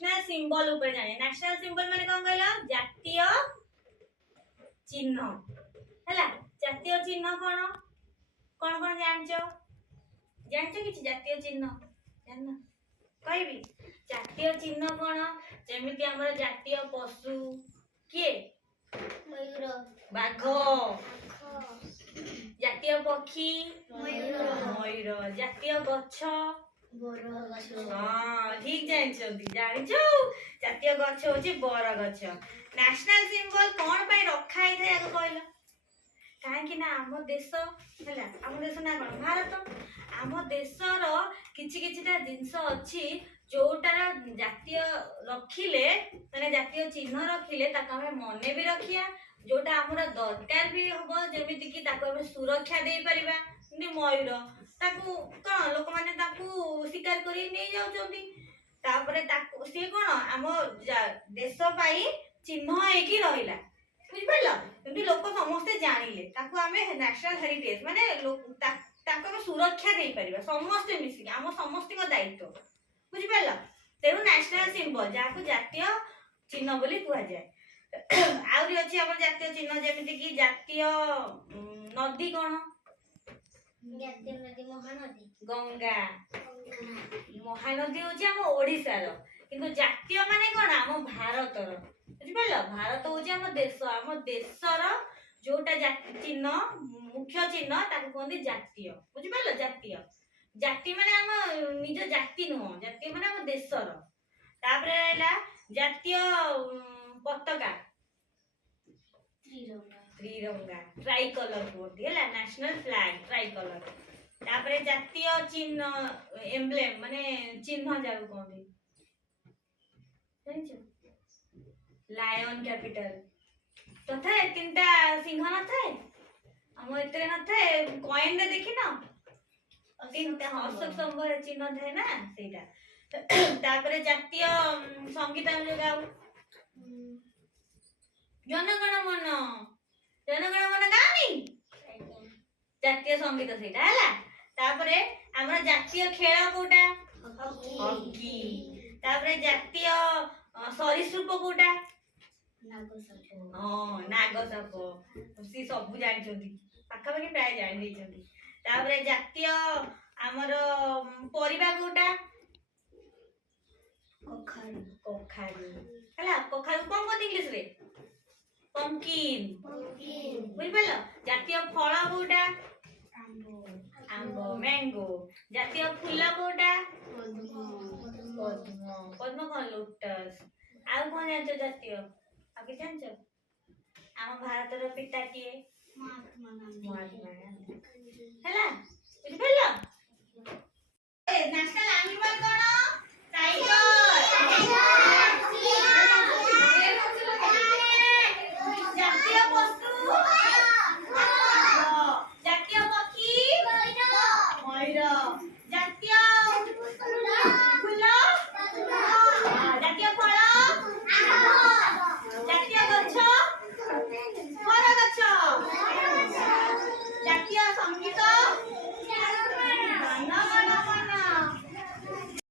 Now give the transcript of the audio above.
national symbol ऊपर जाने national symbol माने कोन कहला जातीय चिन्ह हैला जातीय चिन्ह कोन कोन कोन जानचो किछि जातीय चिन्ह जानना कहबी जातीय चिन्ह कोन जेमिति हमर जातीय पशु के मयूर बाघ जातीय पक्षी मयूर जातीय गच्छ हाँ ठीक जानिछो जातीय गच्छ होची बर गच्छ नेशनल सिंबल कोन पय रखा है थे आगो कहलो काहे कि ना हम देश हैला हम देश ना कोन भारत हम देशर किछि किछिटा जिंस अछि जोटार जातीय रखिले माने जातीय चिन्ह रखिले ताका हमें मने भी रखिया जोटा हमरा दरकार भी हबो जेमिति कि ताको हम सुरक्षा देई परिबा मयूर ताकू कौन लोक माने ताकू शिकार करी नहीं जाउचंदी तापरे ताकू से कौन आम देश पाई चिन्ह हेकी रहिला बुझ परलो किंतु लोक समस्त जानिले ताकू आमे नेशनल हेरिटेज माने ताको सुरक्षा देई परिबा समस्त मिसी आम समस्त को दायित्व बुझ परलो तेनु नेशनल सिंबल जाको जातीय चिन्ह बोली कुआ जाय आउरी अछि हमर जातीय चिन्ह जेमिति कि जातीय नदी कोन जातीय नदी महानदी गंगा महानदी होची हम ओडिसा रो किंतु जातीय माने कोन हम भारत रो बुझि परलो भारत होची हम देशर जोटा जाति चिन्ह मुख्य चिन्ह ताको कोंदी जातीय बुझि परलो जातीय जाति माने हम निज जाति नो जातीय माने हम देशर तापरे रहला जातीय पताका त्रिरंगा ट्राई कलर बोलती है नेशनल फ्लैग ट्राई कलर तापरे जातीय चिन्ह एम्ब्लेम माने चिन्ह जाऊ कोंदी जानिछो लायन कैपिटल तथा तीनटा सिंह न थाए हम एतरे न थाए कॉइन रे देखि न तीनटा अशोक स्तंभ चिन्ह थाए ना सेटा तापरे जातीय संगीत हम गाऊ जनगण मन गानी जातीय संगीत सेटा हैला तापरे हमरा जातीय खेल कोटा हॉकी तापरे जातीय सरीसृप कोटा नागसाप हां नागसाप सी सब जानि छथि पाखा पाखी प्राय जानि दै छथि तापरे जातीय हमर परिबा कोटा कखारू हैला कखारू कोन कोन इंग्लिश रे पंकिन बुझ परलो जातीय फल कोटा आंबो मैंगो जातीय फूल कोटा पद्म कोन लोटस आ कोन जानचो जातीय आके जानचो हम भारत रो पिता के महात्मा गांधी हैला बुझ परलो